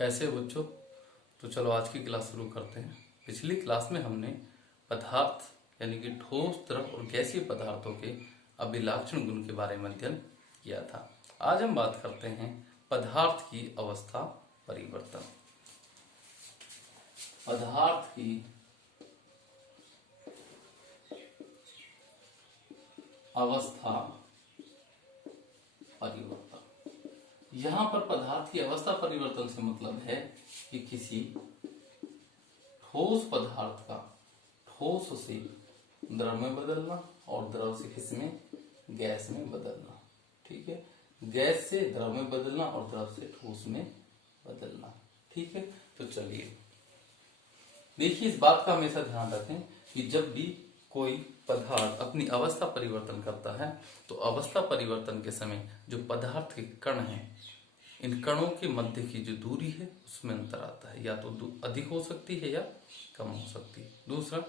कैसे हो बच्चों। तो चलो आज की क्लास शुरू करते हैं। पिछली क्लास में हमने पदार्थ यानी कि ठोस, द्रव और गैसीय पदार्थों के अभिलाक्षण गुण के बारे में अध्ययन किया था। आज हम बात करते हैं पदार्थ की अवस्था परिवर्तन। पदार्थ की अवस्था परिवर्तन। यहां पर पदार्थ की अवस्था परिवर्तन से मतलब है कि किसी ठोस पदार्थ का ठोस से द्रव में बदलना और द्रव से किस में, गैस में बदलना। ठीक है, गैस से द्रव में बदलना और द्रव से ठोस में बदलना। ठीक है, तो चलिए देखिए, इस बात का हमेशा ध्यान रखें कि जब भी कोई पदार्थ अपनी अवस्था परिवर्तन करता है तो अवस्था परिवर्तन के समय जो पदार्थ के कण हैं, इन कणों के मध्य की जो दूरी है उसमें अंतर आता है, या तो अधिक हो सकती है या कम हो सकती है। दूसरा,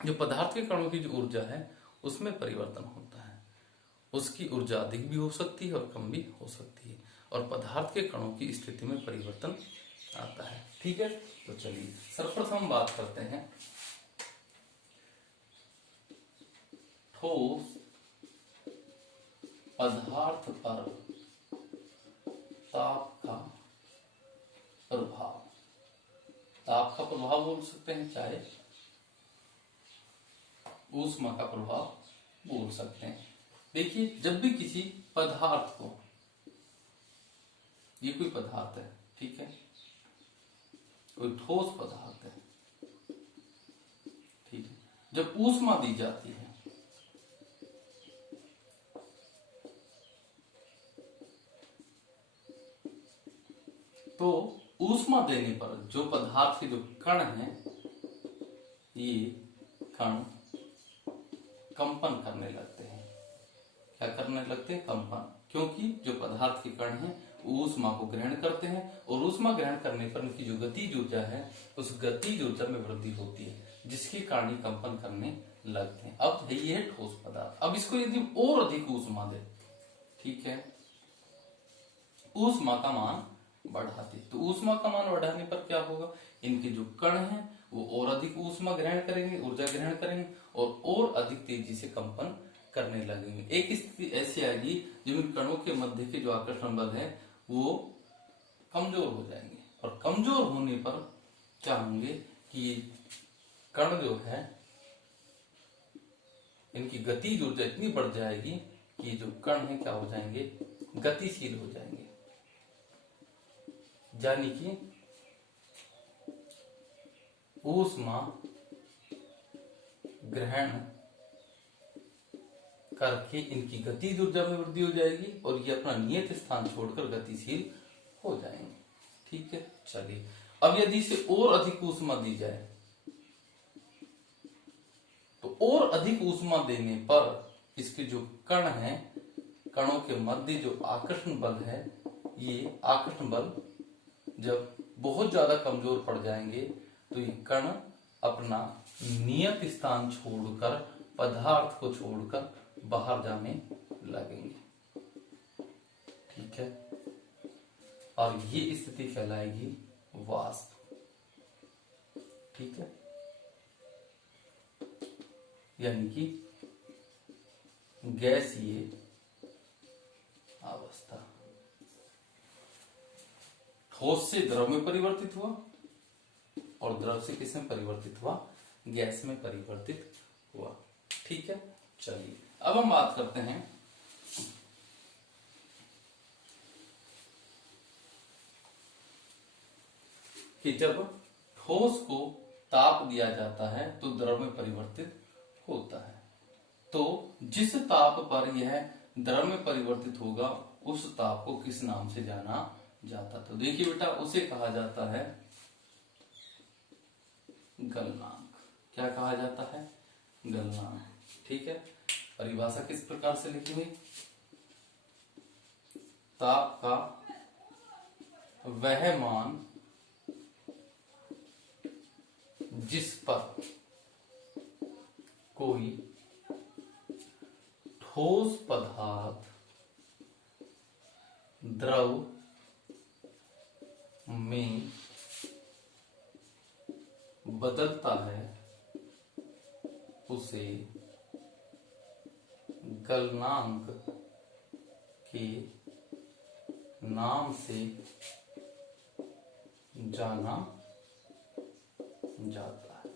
जो पदार्थ के कणों की जो ऊर्जा है उसमें परिवर्तन होता है, उसकी ऊर्जा अधिक भी हो सकती है और कम भी हो सकती है, और पदार्थ के कणों की स्थिति में परिवर्तन आता है। ठीक है, तो चलिए सर्वप्रथम बात करते हैं ठोस पदार्थ पर ताप का प्रभाव। ताप का प्रभाव बोल सकते हैं, चाहे ऊष्मा का प्रभाव बोल सकते हैं। देखिए, जब भी किसी पदार्थ को, ये कोई पदार्थ है, ठीक है, कोई ठोस पदार्थ है, ठीक है, जब ऊष्मा दी जाती है तो ऊष्मा देने पर जो पदार्थ के जो कण हैं, ये कण कंपन करने लगते हैं। क्या करने लगते हैं? कंपन। क्योंकि जो पदार्थ के कण हैं ऊष्मा को ग्रहण करते हैं और ऊष्मा ग्रहण करने पर उनकी जो गतिज ऊर्जा है उस गतिज ऊर्जा में वृद्धि होती है, जिसके कारण ये कंपन करने लगते हैं। अब है ये ठोस पदार्थ। अब इसको यदि और अधिक ऊष्मा दे, ठीक है, ऊष्मा का मान बढ़ाते, तो ऊष्मा का मान बढ़ाने पर क्या होगा, इनके जो कण हैं वो और अधिक ऊष्मा ग्रहण करेंगे, ऊर्जा ग्रहण करेंगे और अधिक तेजी से कंपन करने लगेंगे। एक स्थिति ऐसी आएगी जब इन कणों के मध्य के जो आकर्षण बल है वो कमजोर हो जाएंगे, और कमजोर होने पर क्या होंगे कि कण जो है इनकी गतिज ऊर्जा इतनी बढ़ जाएगी कि जो कण है क्या हो जाएंगे, गतिशील हो जाएंगे। यानी कि ऊष्मा ग्रहण करके इनकी गतिज ऊर्जा में वृद्धि हो जाएगी और ये अपना नियत स्थान छोड़कर गतिशील हो जाएंगे। ठीक है, चलिए अब यदि इसे और अधिक ऊष्मा दी जाए तो और अधिक ऊष्मा देने पर इसके जो कण हैं, कणों के मध्य जो आकर्षण बल है, ये आकर्षण बल जब बहुत ज्यादा कमजोर पड़ जाएंगे तो ये कण अपना नियत स्थान छोड़कर, पदार्थ को छोड़कर बाहर जाने लगेंगे। ठीक है, और ये स्थिति कहलाएगी वाष्प। ठीक है, यानी कि गैसीय अवस्था। ठोस से द्रव में परिवर्तित हुआ और द्रव से किस में परिवर्तित हुआ, गैस में परिवर्तित हुआ। ठीक है, चलिए अब हम बात करते हैं कि जब ठोस को ताप दिया जाता है तो द्रव में परिवर्तित होता है, तो जिस ताप पर यह द्रव में परिवर्तित होगा उस ताप को किस नाम से जाना जाता। तो देखिए बेटा, उसे कहा जाता है गलनांक। क्या कहा जाता है? गलनांक। ठीक है, परिभाषा किस प्रकार से लिखी हुई, ताप का वह मान जिस पर कोई ठोस पदार्थ द्रव में बदलता है उसे गलनांक के नाम से जाना जाता है।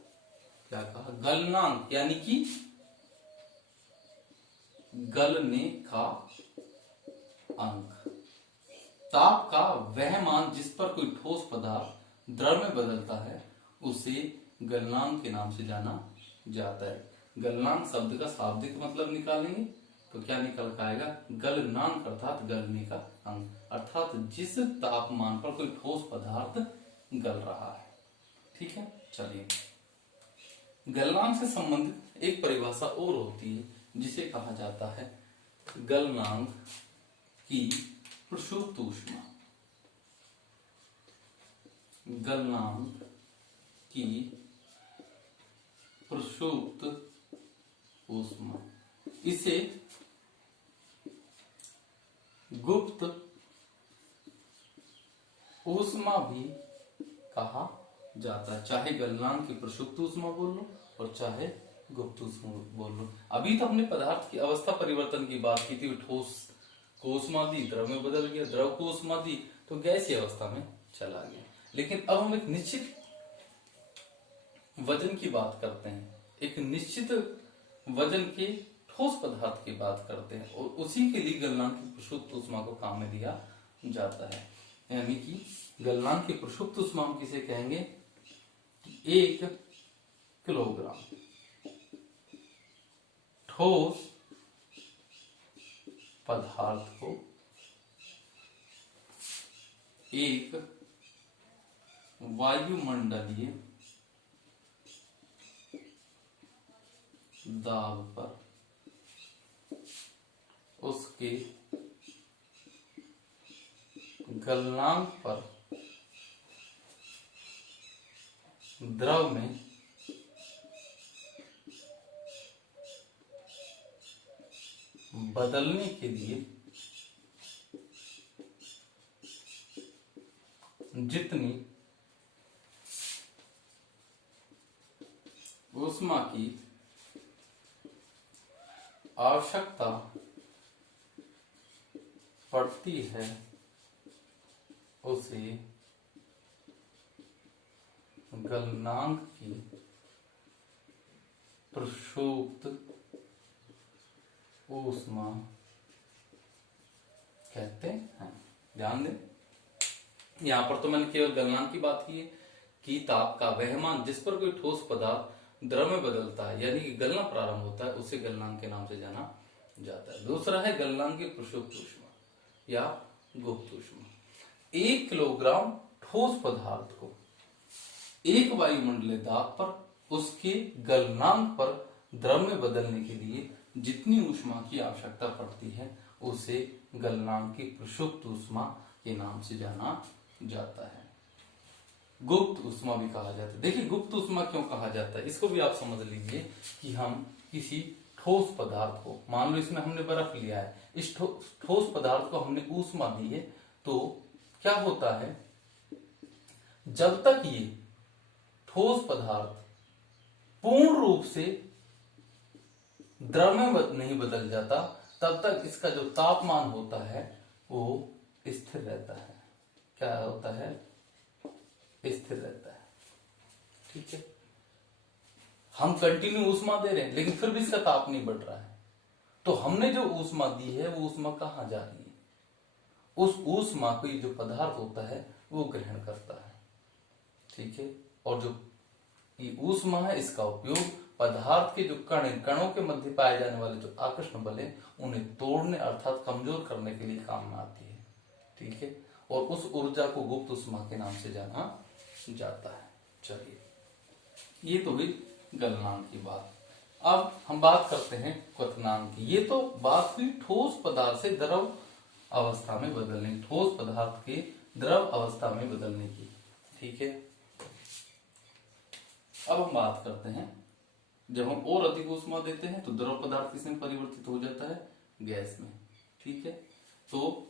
क्या कहा? गलनांक यानी कि गलने का अंक, ताप का वह मान जिस पर कोई ठोस पदार्थ द्रव में बदलता है उसे गलनांक के नाम से जाना जाता है। गलनांक शब्द का शाब्दिक मतलब निकालेंगे तो क्या निकल के आएगा? गलनांक अर्थात गलने का अंक, अर्थात जिस तापमान पर कोई ठोस पदार्थ गल रहा है। ठीक है, चलिए गलनांक से संबंधित एक परिभाषा और होती है जिसे कहा जाता है गलनांक की प्रसुप्त ऊष्मा। गलनांक की प्रसुप्त ऊष्मा, इसे गुप्त ऊष्मा भी कहा जाता है। चाहे गलनांक की प्रसुप्त ऊष्मा बोल लो और चाहे गुप्त ऊष्मा बोल लो। अभी तो हमने पदार्थ की अवस्था परिवर्तन की बात की थी, ठोस को ऊष्मा दी, द्रव में बदल गया, द्रव को ऊष्मा दी तो गैसीय अवस्था में चला गया। लेकिन अब हम एक निश्चित वजन की बात करते हैं, एक निश्चित वजन के ठोस पदार्थ की बात करते हैं और उसी के लिए गलनांक की प्रसुप्त ऊष्मा को काम में लिया जाता है। यानी कि गलनांक की प्रसुप्त ऊष्मा हम किसे कहेंगे कि 1 किलोग्राम ठोस पदार्थ को एक वायुमंडलीय दाब पर उसके गलनांक पर द्रव में बदलने के लिए जितनी ऊष्मा की आवश्यकता पड़ती है उसे गलनांक की प्रसुप्त ऊष्मा कहते हैं। ध्यान दें, यहां पर तो मैंने केवल गलनांक की बात की है कि ताप का वह मान जिस पर कोई ठोस पदार्थ द्रव में बदलता है यानी कि गलना प्रारंभ होता है उसे गलनांक के नाम से जाना जाता है। दूसरा है गलनांक की प्रसुप्त ऊष्मा या गुप्त ऊष्मा। 1 किलोग्राम ठोस पदार्थ को एक वायुमंडलीय दाब पर उसके गलनांक पर द्रव में बदलने के लिए जितनी ऊष्मा की आवश्यकता पड़ती है उसे गलनांक की प्रसुप्त ऊष्मा के नाम से जाना जाता है। गुप्त ऊष्मा भी कहा जाता है। देखिए गुप्त ऊष्मा क्यों कहा जाता है इसको भी आप समझ लीजिए कि हम किसी ठोस पदार्थ को, मान लो इसमें हमने बर्फ लिया है, इस ठोस पदार्थ को हमने ऊष्मा दी है तो क्या होता है, जब तक ये ठोस पदार्थ पूर्ण रूप से द्रव में नहीं बदल जाता तब तक इसका जो तापमान होता है वो स्थिर रहता है। क्या होता है? स्थिर रहता है। ठीक है, हम कंटिन्यू ऊष्मा दे रहे हैं लेकिन फिर भी इसका ताप नहीं बढ़ रहा है, तो हमने जो ऊष्मा दी है वो ऊष्मा कहां जा रही है? उस ऊष्मा को जो पदार्थ होता है वो ग्रहण करता है। ठीक है, और जो ये ऊष्मा है इसका उपयोग पदार्थ के जो कणों के मध्य पाए जाने वाले जो आकर्षण बल है उन्हें तोड़ने अर्थात कमजोर करने के लिए काम में आती है। ठीक है, और उस ऊर्जा को गुप्त ऊष्मा के नाम से जाना जाता है। चलिए, ये तो हुई गलनांक की बात। अब हम बात करते हैं क्वथनांक की। ये तो बात हुई ठोस पदार्थ से द्रव अवस्था में बदलने, ठोस पदार्थ के द्रव अवस्था में बदलने की। ठीक है, अब हम बात करते हैं जब हम और अधिक ऊष्मा देते हैं तो द्रव पदार्थ किसमें परिवर्तित हो जाता है? गैस में। ठीक है, तो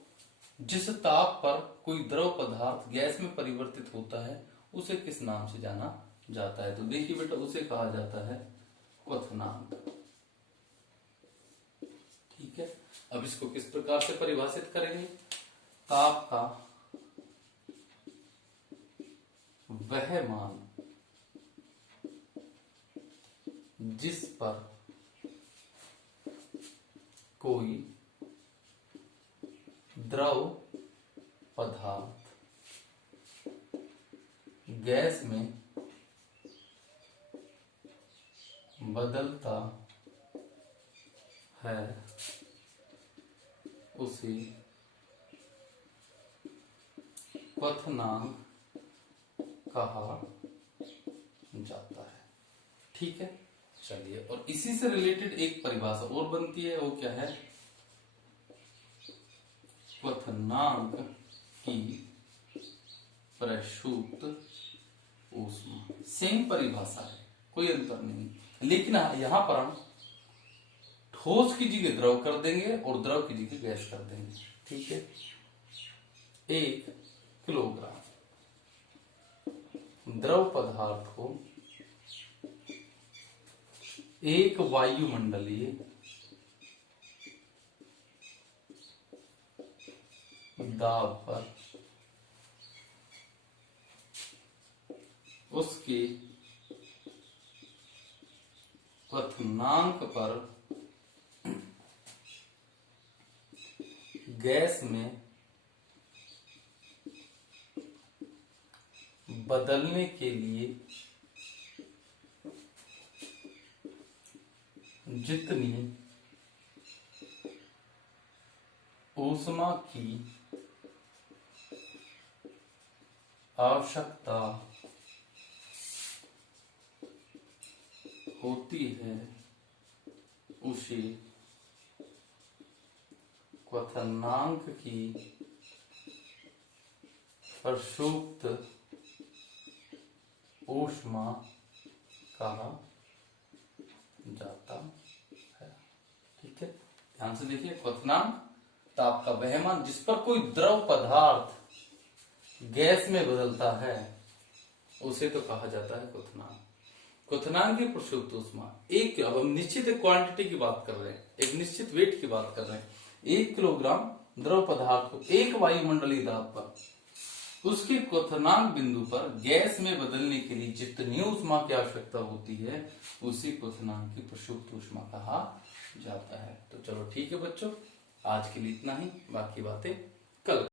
जिस ताप पर कोई द्रव पदार्थ गैस में परिवर्तित होता है उसे किस नाम से जाना जाता है? तो देखिए बेटा, उसे कहा जाता है क्वथनांक। ठीक है, अब इसको किस प्रकार से परिभाषित करेंगे? ताप का वह मान जिस पर कोई द्रव पदार्थ गैस में बदलता है उसे क्वथनांक कहा जाता है। ठीक है, चलिए, और इसी से रिलेटेड एक परिभाषा और बनती है, वो क्या है? क्वथनांक की प्रसुप्त ऊष्मा। सेम परिभाषा है, कोई अंतर नहीं, लेकिन यहां पर हम ठोस की जगह द्रव कर देंगे और द्रव की जगह गैस कर देंगे। ठीक है, 1 किलोग्राम द्रव पदार्थ को एक वायुमंडलीय दाब पर उसके क्वथनांक पर गैस में बदलने के लिए जितनी ऊष्मा की आवश्यकता होती है उसे क्वथनांक की प्रसुप्त ऊष्मा कहा जाता है। ठीक है, ध्यान से देखिए, क्वथनांक ताप का वह मान जिस पर कोई द्रव पदार्थ गैस में बदलता है उसे तो कहा जाता है क्वथनांक। क्वथनांक की प्रसुप्त ऊष्मा एक, अब हम निश्चित क्वांटिटी की बात कर रहे हैं, एक निश्चित वेट की बात कर रहे हैं। 1 किलोग्राम द्रव पदार्थ को एक वायुमंडलीय दाब पर उसके क्वथनांक बिंदु पर गैस में बदलने के लिए जितनी ऊष्मा की आवश्यकता होती है उसी क्वथनांक की प्रसुप्त ऊष्मा कहा जाता है। तो चलो ठीक है बच्चों, आज के लिए इतना ही, बाकी बातें कल।